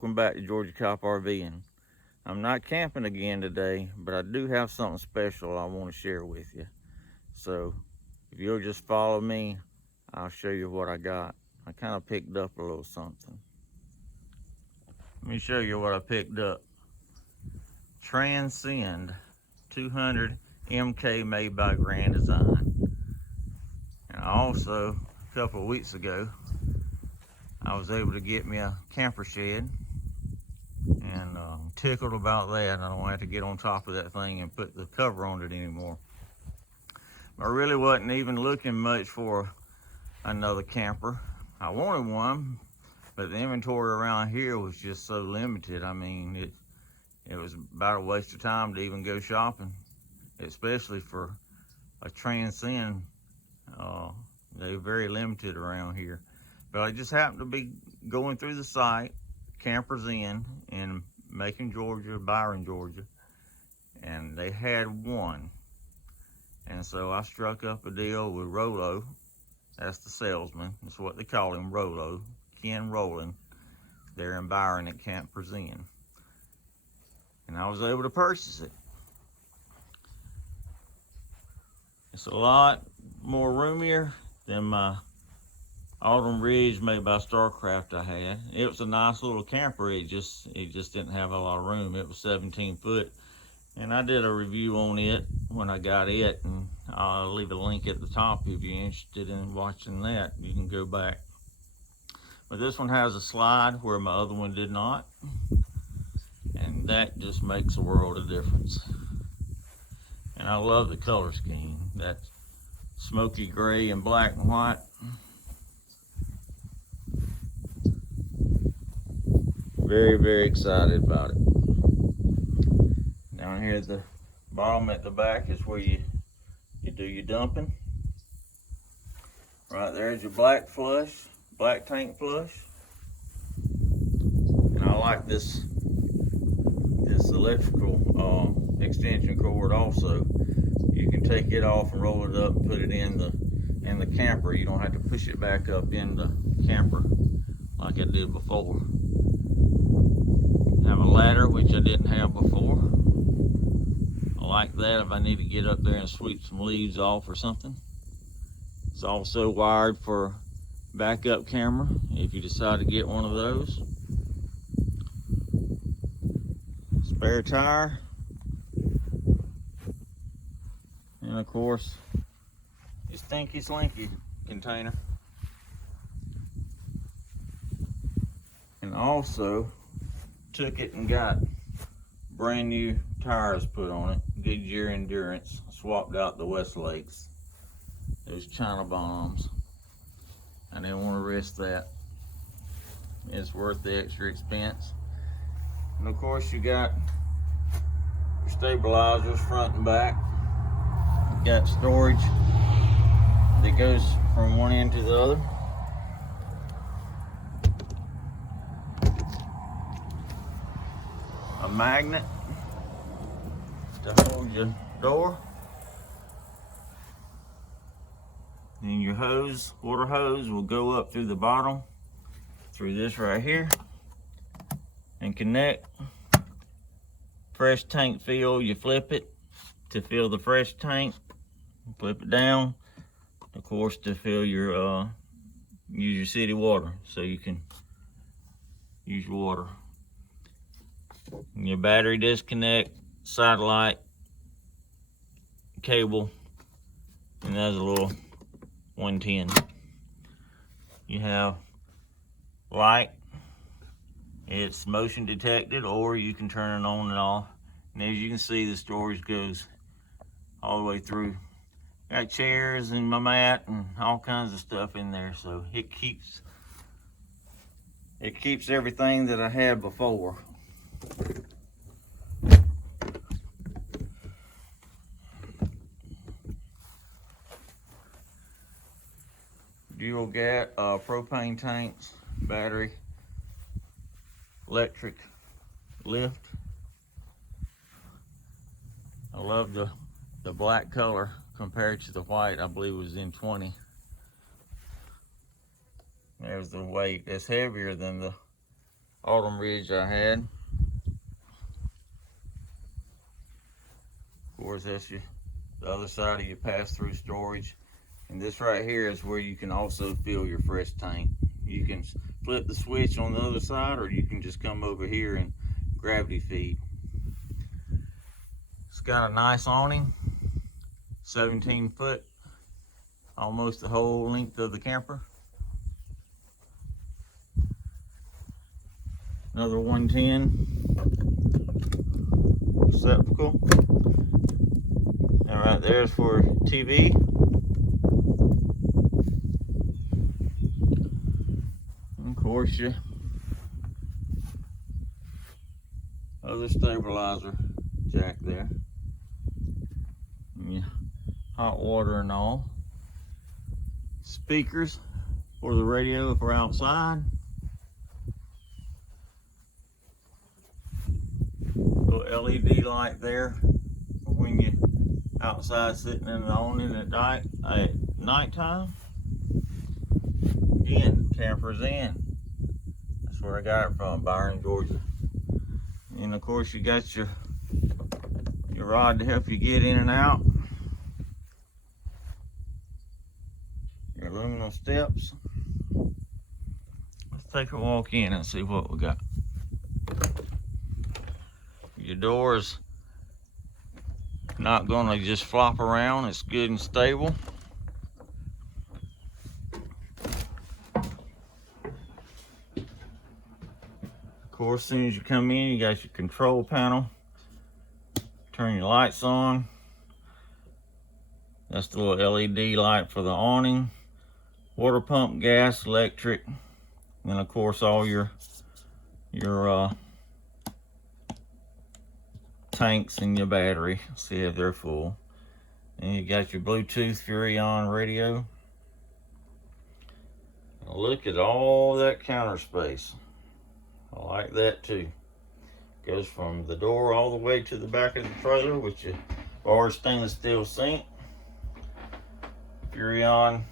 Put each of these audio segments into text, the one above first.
Welcome back to Georgia Cop RVing. I'm not camping again today, but I do have something special I want to share with you. So if you'll just follow me, I'll show you what I got. I kind of picked up a little something. Let me show you what I picked up. Transcend 200 MK made by Grand Design. And also, a couple of weeks ago, I was able to get me a camper shed, and tickled about that. I don't have to get on top of that thing and put the cover on it anymore. I really wasn't even looking much for another camper. I wanted one, but the inventory around here was just so limited. I mean, it was about a waste of time to even go shopping, especially for a Transcend. They're very limited around here. But I just happened to be going through the site, Campers Inn in Macon, Georgia, Byron, Georgia, and they had one. And so I struck up a deal with Rolo. That's the salesman. That's what they call him, Rolo. Ken Rowland. They're in Byron at Campers Inn. And I was able to purchase it. It's a lot more roomier than my Autumn Ridge made by Starcraft I had. It was a nice little camper. It just didn't have a lot of room. It was 17 foot. And I did a review on it when I got it, and I'll leave a link at the top if you're interested in watching that. You can go back. But this one has a slide where my other one did not. And that just makes a world of difference. And I love the color scheme. That smoky gray and black and white. Very, very excited about it. Down here at the bottom at the back is where you do your dumping. Right there's your black tank flush. And I like this electrical extension cord also. You can take it off and roll it up and put it in the camper. You don't have to push it back up in the camper like I did before. Have a ladder, which I didn't have before. I like that if I need to get up there and sweep some leaves off or something. It's also wired for backup camera if you decide to get one of those. Spare tire. And of course, a stinky slinky container. And also took it and got brand new tires put on it. Goodyear Endurance. Swapped out the Westlakes. Those China bombs. I didn't want to risk that. It's worth the extra expense. And of course you got your stabilizers front and back. You got storage that goes from one end to the other. A magnet to hold your door. And your hose, water hose, will go up through the bottom, through this right here, and connect. Fresh tank fill, you flip it to fill the fresh tank, flip it down, of course, to fill your, use your city water, so you can use your water. And your battery disconnect, satellite cable, and that's a little 110. You have light. It's motion detected, or you can turn it on and off. And as you can see, the storage goes all the way through. Got chairs and my mat and all kinds of stuff in there, so it keeps everything that I had before. Dual gas, propane tanks, battery, electric lift. I love the black color compared to the white. I believe it was in 20. There's the weight. It's heavier than the Autumn Ridge I had. Of course, that's the other side of your pass-through storage. And this right here is where you can also fill your fresh tank. You can flip the switch on the other side, or you can just come over here and gravity feed. It's got a nice awning, 17 foot, almost the whole length of the camper. Another 110 receptacle. And right there's for TV. And of course, your other stabilizer jack there. And your hot water and all. Speakers for the radio if we're outside. Little LED light there when you're outside sitting in the awning at nighttime. Again, camper's in. That's where I got it from, Byron, Georgia. And of course you got your rod to help you get in and out. Your aluminum steps. Let's take a walk in and see what we got. Your door's not gonna just flop around. It's good and stable. Of course, as soon as you come in, you got your control panel. Turn your lights on. That's the little LED light for the awning. Water pump, gas, electric, and of course all your tanks and your battery. See if they're full. And you got your Bluetooth Furion radio. Now look at all that counter space. I like that too. Goes from the door all the way to the back of the trailer with your large stainless steel sink. Furion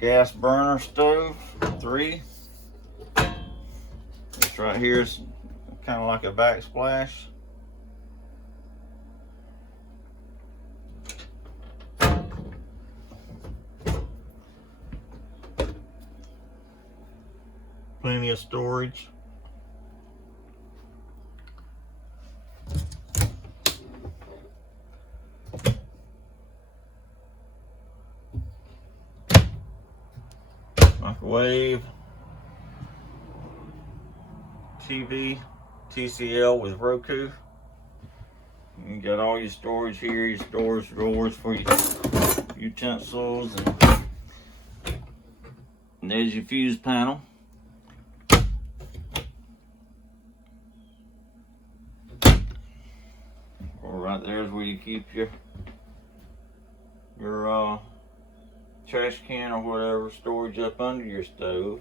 gas burner stove, 3. This right here is kind of like a backsplash. Plenty of storage. Microwave. TV, TCL with Roku. You got all your storage here, your storage drawers for your utensils, and there's your fuse panel. Right there is where you keep your trash can or whatever storage up under your stove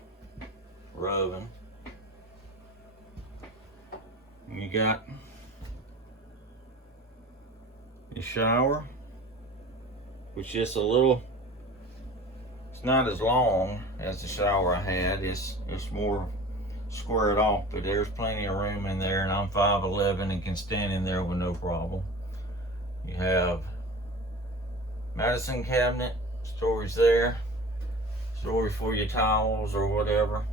or oven. And you got your shower, which is a little, it's not as long as the shower I had. It's more squared off, but there's plenty of room in there, and I'm 5'11" and can stand in there with no problem. You have medicine cabinet, storage there, storage for your towels or whatever.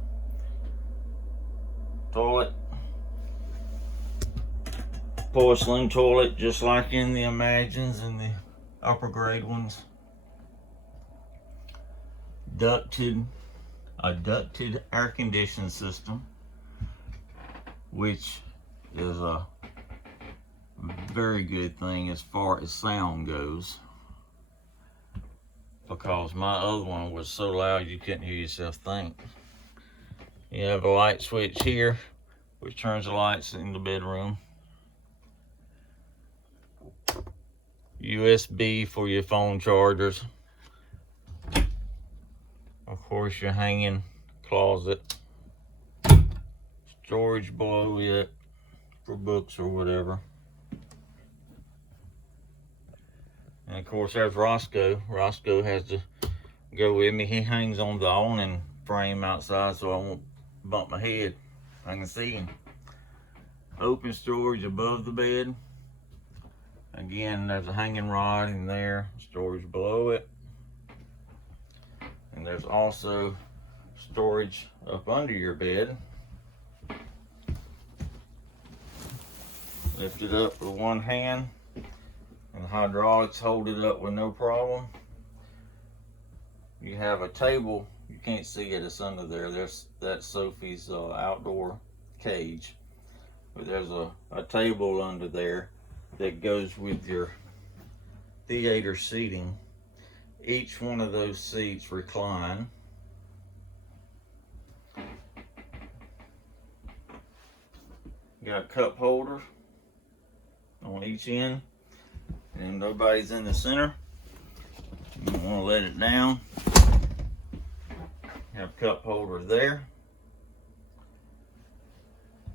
Toilet, porcelain toilet, just like in the Imagines and the upper grade ones. A ducted air conditioning system, which is a very good thing as far as sound goes, because my other one was so loud you couldn't hear yourself think. You have a light switch here which turns the lights in the bedroom. USB for your phone chargers. Of course, your hanging closet. Storage below it for books or whatever. And of course, there's Roscoe. Roscoe has to go with me. He hangs on the awning frame outside so I won't bump my head. I can see open storage above the bed. Again, there's a hanging rod in there, storage below it. And there's also storage up under your bed. Lift it up with one hand, and the hydraulics hold it up with no problem. You have a table, you can't see it, it's under there. That's Sophie's outdoor cage. But there's a table under there that goes with your theater seating. Each one of those seats recline. You got cup holders on each end, and nobody's in the center. You want to let it down. You have cup holder there.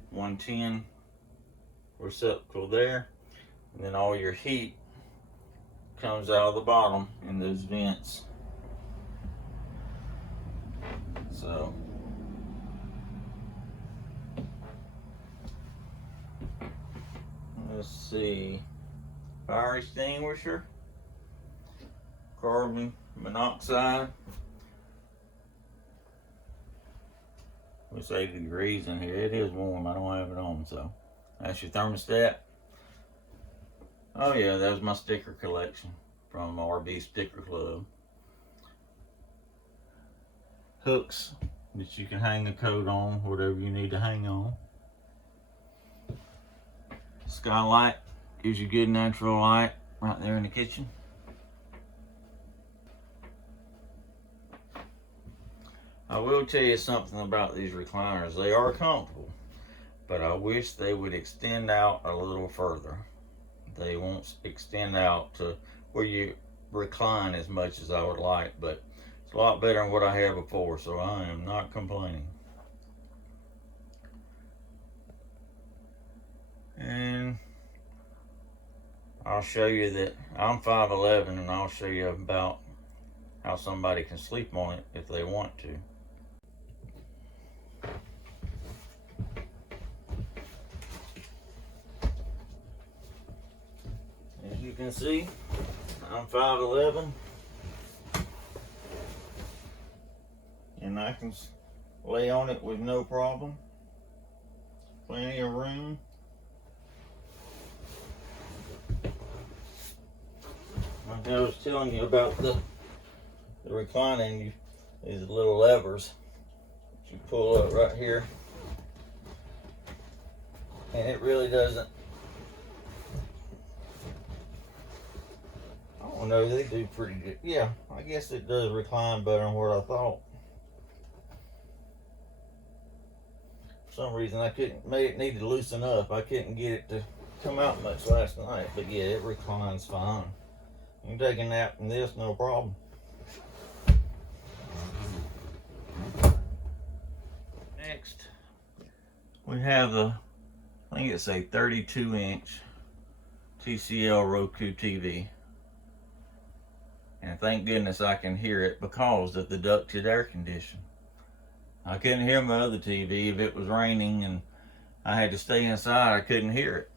110 receptacle there, and then all your heat comes out of the bottom in those vents. So let's see, fire extinguisher, carbon monoxide. It's 80 degrees in here. It is warm. I don't have it on, so that's your thermostat. Oh yeah, that was my sticker collection from RB Sticker Club. Hooks that you can hang a coat on, whatever you need to hang on. Skylight gives you good natural light right there in the kitchen. I will tell you something about these recliners. They are comfortable, but I wish they would extend out a little further. They won't extend out to where you recline as much as I would like, but it's a lot better than what I had before, so I am not complaining. And I'll show you that I'm 5'11", and I'll show you about how somebody can sleep on it if they want to. As you can see, I'm 5'11", and I can lay on it with no problem. Plenty of room. Like I was telling you about the reclining, these little levers that you pull up right here, and it really doesn't, I don't know, they do pretty good. Yeah, I guess it does recline better than what I thought. For some reason I made it need to loosen up. I couldn't get it to come out much last night, but yeah, it reclines fine. You can take a nap in this, no problem. Next, we have the, I think it's a 32-inch TCL Roku TV. And thank goodness I can hear it because of the ducted air conditioning. I couldn't hear my other TV if it was raining and I had to stay inside. I couldn't hear it.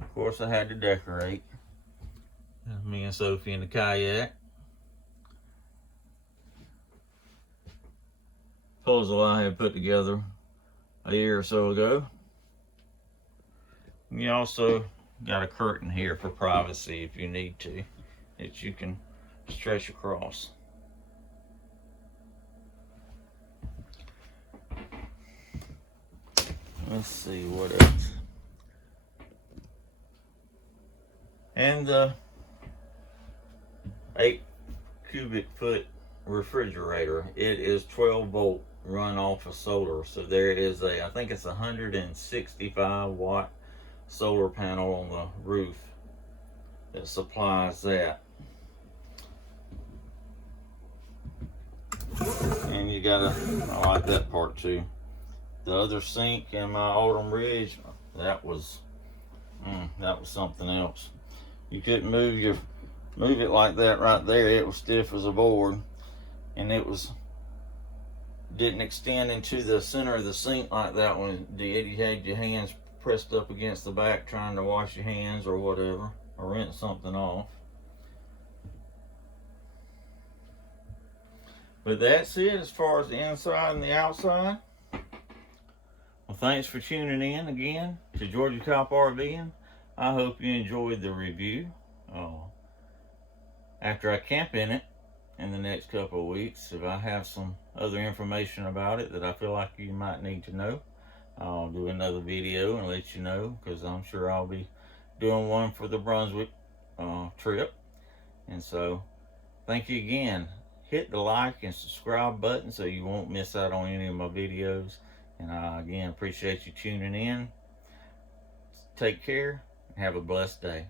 Of course, I had to decorate. Me and Sophie in the kayak. Puzzle I had put together a year or so ago. You also got a curtain here for privacy if you need to, that you can stretch across. Let's see what else. And the 8 cubic foot refrigerator, it is 12 volt, run off of solar. So there is a, I think it's 165 watt solar panel on the roof that supplies that. And you gotta, I like that part too. The other sink in my Autumn Ridge, that was something else. You couldn't move it like that right there. It was stiff as a board. and it didn't extend into the center of the sink like that one did. You had your hands pressed up against the back trying to wash your hands or whatever, or rinse something off. But that's it as far as the inside and the outside. Well, thanks for tuning in again to Georgia Top RVing. I hope you enjoyed the review. After I camp in it in the next couple of weeks, if I have some other information about it that I feel like you might need to know, I'll do another video and let you know, because I'm sure I'll be doing one for the Brunswick trip. And so, thank you again. Hit the like and subscribe button so you won't miss out on any of my videos. And I again appreciate you tuning in. Take care and have a blessed day.